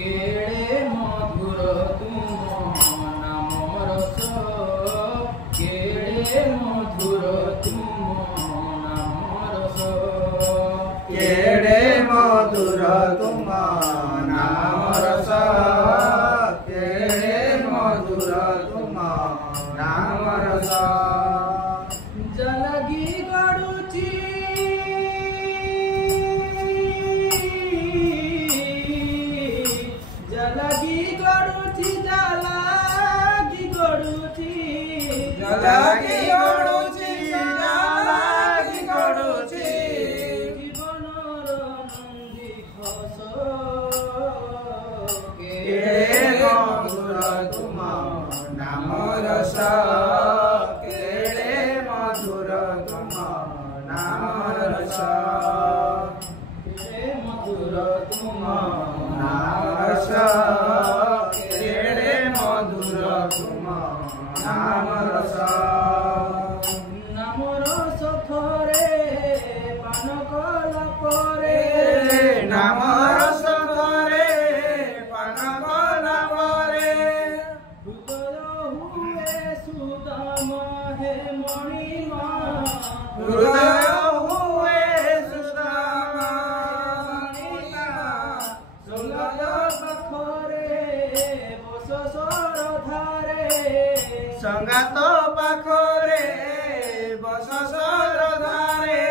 केड़े मधुर तुम नाम रस केड़े मधुर तुम नाम रस केड़े मधुर तुम नाम रस केड़े मधुर तुम नाम रस जलगी गड़ुची जलगी गड़ुची जलगी गड़ुची जलगी गड़ुची जलगी गड़ुची जीवनर नंदी घोष केड़े मधुर तुम नाम रस केड़े मधुर तुम नाम रस केड़े मधुर तुम नाम रस केड़े मधुर तुम नाम रस नाम रस थरे पान कला परे नाम रस करे पान कला परे हृदय हुए सुदाम हे मणिमा हृदय हुए सुदाम सुलग पाखरे बस सरधारे संगात पाखरे बस सरधारे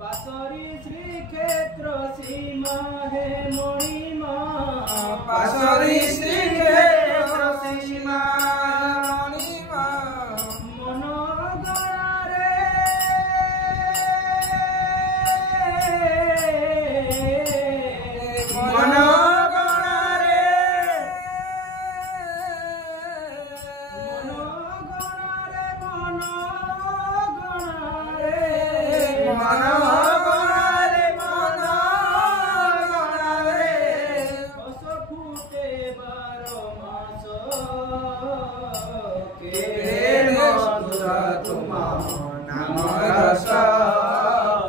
पासरी श्रीक्षेत्र सीमा हे मणिमा पासरी श्रीक्षेत्र सीमा मणिमा मन गणारे मन गणारे मन गणारे मन गणारे केड़े मधुर तुम नाम रस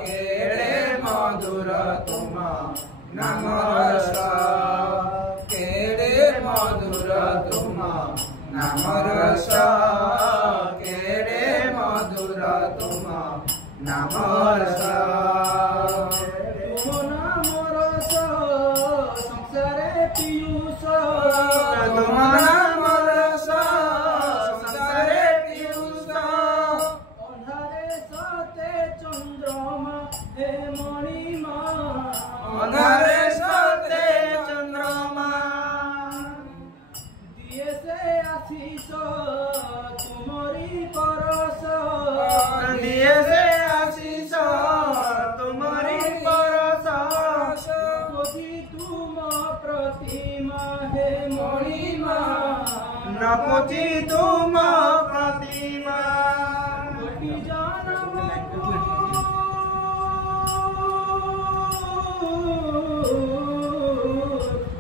केड़े मधुर तुम नाम रस केड़े मधुर तुम नाम रस केड़े मधुर तुम नाम रस संसारे पीयूष तुम नाम रस संसारे पीयूष अंधारे सते चंद्रमा हे मणिमा अंधारे सते चंद्रमा दिए से आशीष तुमरी परस दिए से आशीष तुम्हारी परस खोजी तुम प्रतिमा हे मणिमा न पोची तुम प्रतिमा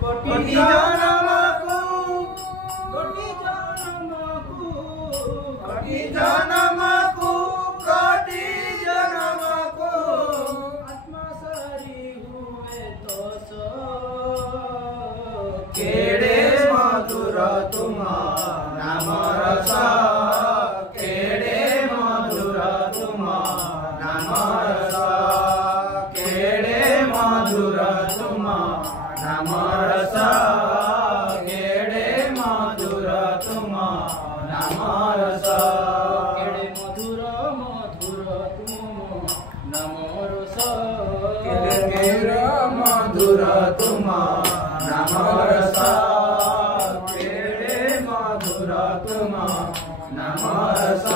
कोटि कोटि जन्मकु कोटि जन्मकु कोटि जन्मकु कोटि जन्मकु आत्मा सारी हुए तोष केड़े मधुर तुम नाम रस केड़े मधुर तुम नाम रस केड़े मधुर तुम नाम रस केड़े मधुर तुम नाम रस केड़े मधुर मधुर तुम नाम रस केड़े मधुर तुम नाम रस केड़े मधुर तुम नाम रस